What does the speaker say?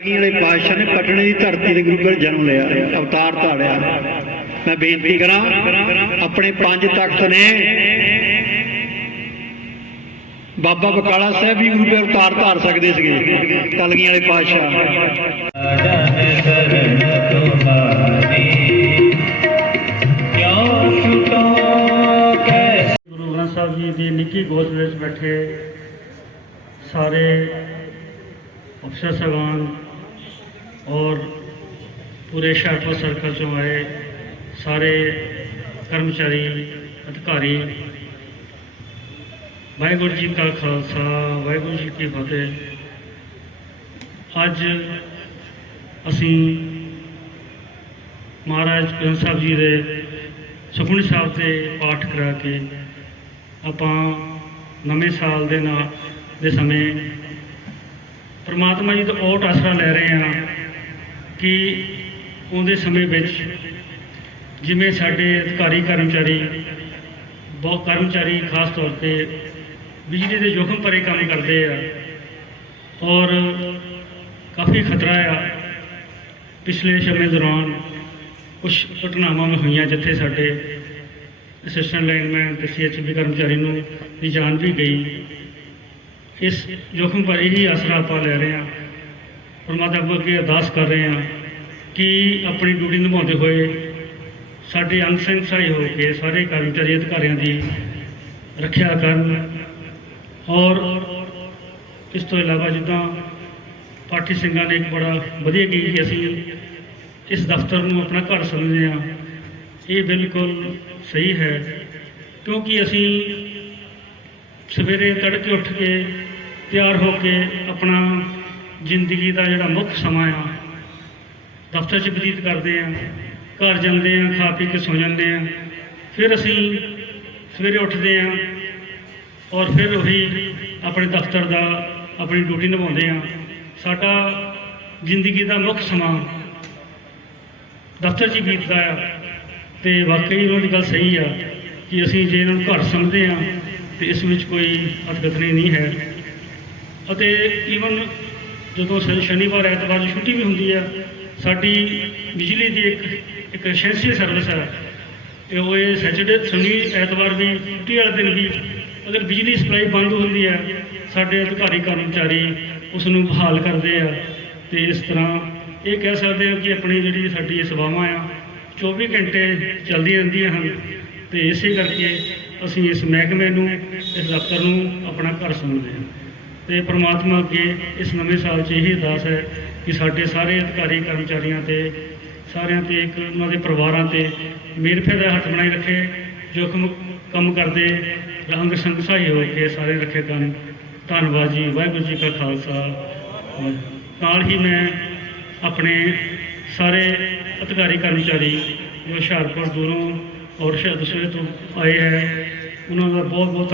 ਕੀ ਵਾਲੇ ਪਾਤਸ਼ਾਹ ਨੇ ਪਟਨੇ ਦੀ ਧਰਤੀ ਦੇ ਗੁਰੂ ਘਰ ਜਨਮ ਲਿਆ। ਅਵਤਾਰ ਧਾਰਿਆ। ਮੈਂ ਬੇਨਤੀ ਕਰਾਂ, ਆਪਣੇ ਪੰਜ ਤਖਤ ਨੇ ਬਾਬਾ ਬਕਾਲਾ ਸਾਹਿਬ ਵੀ ਗੁਰੂ ਘਰ ਅਵਤਾਰ ਧਾਰ ਸਕਦੇ ਸੀਗੇ ਕਲਗੀਆਂ ਵਾਲੇ ਪਾਤਸ਼ਾਹ। ਗੁਰੂ ਗ੍ਰੰਥ ਸਾਹਿਬ ਜੀ ਦੀ ਨਿੱਕੀ ਗੋਦ ਵਿੱਚ ਬੈਠੇ ਸਾਰੇ ਅਫਸਰ ਸਾਹਿਬਾਨ ਔਰ ਪੂਰੇ ਹੁਸ਼ਿਆਰਪੁਰ ਸਰਕਲ ਚੋਂ ਆਏ ਸਾਰੇ ਕਰਮਚਾਰੀ, ਅਧਿਕਾਰੀ। ਵਾਹਿਗੁਰੂ ਜੀ ਕਾ ਖਾਲਸਾ, ਵਾਹਿਗੁਰੂ ਜੀ ਕੀ ਫਤਿਹ। ਅੱਜ ਅਸੀਂ ਮਹਾਰਾਜ ਗ੍ਰੰਥ ਸਾਹਿਬ ਜੀ ਦੇ ਸੁਖਮਨੀ ਸਾਹਿਬ ਦੇ ਪਾਠ ਕਰਾ ਕੇ ਆਪਾਂ ਨਵੇਂ ਸਾਲ ਦੇ ਨਾਲ ਦੇ ਸਮੇਂ ਪ੍ਰਮਾਤਮਾ ਜੀ ਤੋਂ ਓਟ ਆਸਰਾ ਲੈ ਰਹੇ ਹਾਂ। ਕਿ ਆਉਂਦੇ ਸਮੇਂ ਵਿੱਚ ਜਿਵੇਂ ਸਾਡੇ ਅਧਿਕਾਰੀ ਕਰਮਚਾਰੀ, ਬਹੁਤ ਕਰਮਚਾਰੀ ਖਾਸ ਤੌਰ ਤੇ ਬਿਜਲੀ ਦੇ ਜੋਖਮ ਭਰੇ ਕੰਮ ਕਰਦੇ ਆ ਔਰ ਕਾਫੀ ਖਤਰਾ ਆ। ਪਿਛਲੇ ਸਮੇਂ ਦੌਰਾਨ ਕੁਝ ਘਟਨਾਵਾਂ ਹੋਈਆਂ ਜਿੱਥੇ ਸਾਡੇ ਅਸਿਸਟੈਂਟ ਲਾਈਨਮੈਨ ਤੇ ਸੀਐਚਬੀ ਕਰਮਚਾਰੀ ਨੂੰ ਦੀ ਜਾਨ ਵੀ ਗਈ। ਇਸ ਜੋਖਮ ਪਰ ਇਹੀ ਆਸਰਾ ਆਪਾਂ ਲੈ ਰਹੇ ਹਾਂ। ਪਰਮਾਤਮਾ ਅੱਗੇ ਅਰਦਾਸ ਕਰ ਰਹੇ ਹਾਂ ਕਿ ਆਪਣੀ ਡਿਊਟੀ ਨਿਭਾਉਂਦੇ ਹੋਏ ਸਾਡੇ ਅਨਸੰਗ ਸਹਾਈ ਹੋ ਕੇ ਸਾਰੇ ਕਰਮਚਾਰੀ ਅਧਿਕਾਰੀਆਂ ਦੀ ਰੱਖਿਆ ਕਰਨ ਔਰ ਇਸ ਤੋਂ ਇਲਾਵਾ ਜਿੱਦਾਂ ਪਾਠੀ ਸਿੰਘਾਂ ਨੇ ਇੱਕ ਬੜਾ ਵਧੀਆ ਕੀ ਕਿ ਅਸੀਂ ਇਸ ਦਫ਼ਤਰ ਨੂੰ ਆਪਣਾ ਘਰ ਸਮਝਦੇ ਹਾਂ। ਇਹ ਬਿਲਕੁਲ ਸਹੀ ਹੈ ਕਿਉਂਕਿ ਅਸੀਂ ਸਵੇਰੇ ਤੜਕੇ ਉੱਠ ਕੇ ਤਿਆਰ ਹੋ ਕੇ ਆਪਣਾ ਜ਼ਿੰਦਗੀ ਦਾ ਜਿਹੜਾ ਮੁੱਖ ਸਮਾਂ ਆ, ਦਫ਼ਤਰ 'ਚ ਬਤੀਤ ਕਰਦੇ ਆ, ਘਰ ਜਾਂਦੇ ਆ, ਖਾ ਪੀ ਕੇ ਸੌ ਜਾਂਦੇ ਆ। ਫਿਰ ਅਸੀਂ ਸਵੇਰੇ ਉੱਠਦੇ ਆ ਔਰ ਫਿਰ ਉਹੀ ਆਪਣੇ ਦਫ਼ਤਰ ਦਾ ਆਪਣੀ ਡਿਊਟੀ ਨਿਭਾਉਂਦੇ ਆ। ਸਾਡਾ ਜ਼ਿੰਦਗੀ ਦਾ ਮੁੱਖ ਸਮਾਂ ਦਫ਼ਤਰ 'ਚ ਹੀ ਬੀਤਦਾ ਆ ਤੇ ਵਾਕਈ ਉਹਨਾਂ ਦੀ ਗੱਲ ਸਹੀ ਆ ਕਿ ਅਸੀਂ ਜੇ ਇਹਨਾਂ ਨੂੰ ਘਰ ਸਮਝਦੇ ਆ ਤੇ ਇਸ ਵਿੱਚ ਕੋਈ ਅਤਗਤਨੀ ਨਹੀਂ ਹੈ। ਅਤੇ ਈਵਨ ਜਦੋਂ ਸ਼- ਸ਼ਨੀਵਾਰ, ਐਤਵਾਰ ਦੀ ਛੁੱਟੀ ਵੀ ਹੁੰਦੀ ਆ, ਸਾਡੀ ਬਿਜਲੀ ਦੀ ਇੱਕ ਇੱਕ ਐਸੈਂਸ਼ੀਅਲ ਸਰਵਿਸ ਹੈ ਇਹ ਉਹ ਇਹ ਸੈਚਰਡੇ ਸ਼ਨੀ, ਐਤਵਾਰ ਵੀ ਛੁੱਟੀ ਵਾਲੇ ਦਿਨ ਵੀ ਅਗਰ ਬਿਜਲੀ ਸਪਲਾਈ ਬੰਦ ਹੁੰਦੀ ਹੈ ਸਾਡੇ ਅਧਿਕਾਰੀ ਕਰਮਚਾਰੀ ਉਸ ਨੂੰ ਬਹਾਲ ਕਰਦੇ ਆ। ਤੇ ਇਸ ਤਰ੍ਹਾਂ ਇਹ ਕਹਿ ਸਕਦੇ ਹਾਂ ਕਿ ਆਪਣੀ ਜਿਹੜੀ ਸਾਡੀ ਇਹ ਸੇਵਾਵਾਂ ਆ 24 ਘੰਟੇ ਚੱਲਦੀਆਂ ਰਹਿੰਦੀਆਂ ਹਨ। ਤੇ ਇਸੇ ਕਰਕੇ ਅਸੀਂ ਇਸ ਮਹਿਕਮੇ ਨੂੰ, ਇਸ ਦਫ਼ਤਰ ਨੂੰ ਆਪਣਾ ਘਰ ਸਮਝਦੇ ਹਾਂ। ਤੇ ਪ੍ਰਮਾਤਮਾ ਅੱਗੇ ਇਸ ਨਵੇਂ ਸਾਲ 'ਚ ਇਹੀ ਅਰਦਾਸ ਹੈ ਕਿ ਸਾਡੇ ਸਾਰੇ ਅਧਿਕਾਰੀ, ਕਰਮਚਾਰੀਆਂ ਤੇ ਸਾਰਿਆਂ ਤੇ ਇੱਕ ਉਹਨਾਂ ਦੇ ਪਰਿਵਾਰਾਂ ਤੇ ਮੇਰਫੇ ਦਾ ਹੱਥ ਬਣਾਈ ਰੱਖੇ, ਜੋਖਮ ਕੰਮ ਕਰਦੇ, ਰੰਗ ਸੰਗ ਸਹਾਈ ਹੋ ਕੇ ਸਾਰੇ ਰੱਖੇ ਕਰਨ ਧੰਨਵਾਦ ਜੀ, ਵਾਹਿਗੁਰੂ ਜੀ ਕਾ ਖਾਲਸਾ। ਨਾਲ ਹੀ ਮੈਂ ਆਪਣੇ ਸਾਰੇ ਅਧਿਕਾਰੀ, ਕਰਮਚਾਰੀ ਜੋ ਹੁਸ਼ਿਆਰਪੁਰ ਦੂਰੋਂ ਔਰ ਸ਼ਹਿਰ ਤੋਂ ਆਏ ਹੈ, ਉਹਨਾਂ ਦਾ ਬਹੁਤ ਬਹੁਤ